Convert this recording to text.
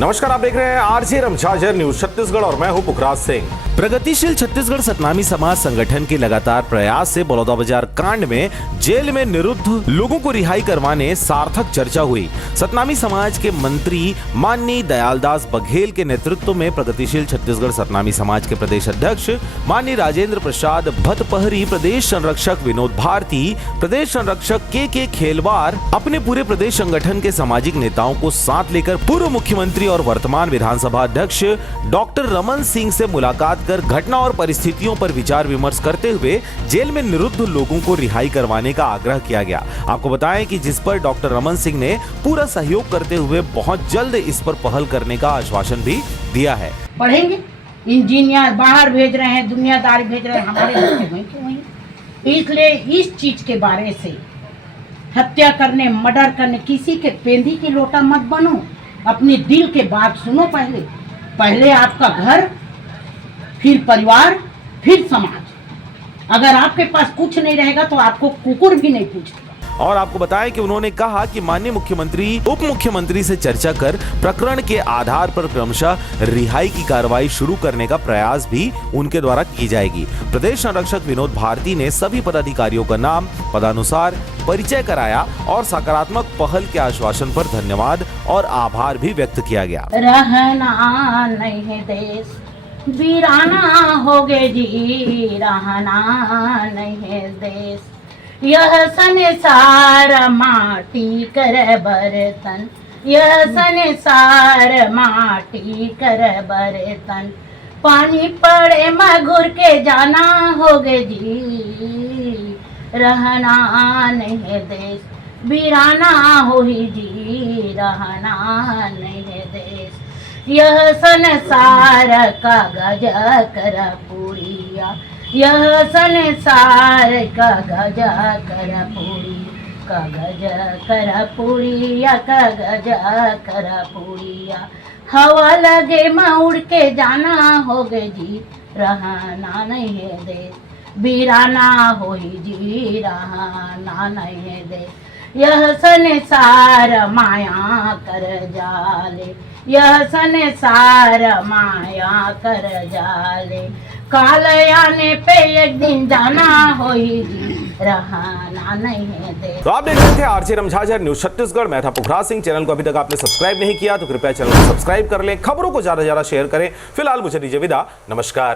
नमस्कार, आप देख रहे हैं आरजे रमझाझर न्यूज छत्तीसगढ़ और मैं हूं पुखराज सिंह। प्रगतिशील छत्तीसगढ़ सतनामी समाज संगठन के लगातार प्रयास से बलौदाबाजार कांड में जेल में निरुद्ध लोगों को रिहाई करवाने सार्थक चर्चा हुई। सतनामी समाज के मंत्री माननीय दयालदास बघेल के नेतृत्व में प्रगतिशील छत्तीसगढ़ सतनामी समाज के प्रदेश अध्यक्ष माननीय राजेंद्र प्रसाद भतपहरी, प्रदेश संरक्षक विनोद भारती, प्रदेश संरक्षक के खेलवार अपने पूरे प्रदेश संगठन के सामाजिक नेताओं को साथ लेकर पूर्व मुख्यमंत्री और वर्तमान विधानसभा अध्यक्ष डॉक्टर रमन सिंह से मुलाकात कर घटना और परिस्थितियों पर विचार विमर्श करते हुए जेल में निरुद्ध लोगों को रिहाई करवाने का आग्रह किया गया। आपको बताएं कि जिस पर डॉक्टर रमन सिंह ने पूरा सहयोग करते हुए बहुत जल्द इस पर पहल करने का आश्वासन भी दिया है। पढ़ेंगे, इंजीनियर बाहर भेज रहे हैं, दुनियादारी भेज रहे हैं, हमारे बच्चे वहीं के वहीं। इसलिए इस चीज के बारे से हत्या करने, मर्डर करने, किसी के पेंदी की लोटा मत बनो। अपने दिल के बात सुनो। पहले आपका घर, फिर परिवार, फिर समाज। अगर आपके पास कुछ नहीं रहेगा तो आपको कुकुर भी नहीं पूछेगा। और आपको बताएं कि उन्होंने कहा कि माननीय मुख्यमंत्री, उप मुख्यमंत्री से चर्चा कर प्रकरण के आधार पर क्रमशः रिहाई की कार्रवाई शुरू करने का प्रयास भी उनके द्वारा की जाएगी। प्रदेश संरक्षक विनोद भारती ने सभी पदाधिकारियों का नाम पदानुसार परिचय कराया और सकारात्मक पहल के आश्वासन पर धन्यवाद और आभार भी व्यक्त किया गया। रहना नहीं है देश, वीराना हो गए जी, रहना नहीं है देश। यह संसार माटी कर बर्तन, यह संसार माटी कर बर्तन। पानी पड़े मगुर के जाना हो गए जी, रहना नहीं है देश, वीराना हो ही जी, रहना नहीं है देश। यह संसार कागज कर पूरिया, यह संसार कागज कर पूरी, कागज कर पूरिया, कागज कर पूरिया। हवा लगे उड़ के जाना हो गए जी, रहना नहीं है देश, वीराना हो ही जी, रहना नहीं है देश। यह संसार माया कर जाले, यह संसार माया कर जाले। काल आने पे एक दिन जाना हो ही जी, रहना नहीं है देश। तो आप देख रहे थे आरजे रमझाझर न्यूज छत्तीसगढ़। मैं था पुखराज सिंह। चैनल को अभी तक आपने सब्सक्राइब नहीं किया तो कृपया चैनल को सब्सक्राइब कर लें, खबरों को ज्यादा से ज्यादा शेयर करें। फिलहाल मुझे दीजिए विदा, नमस्कार।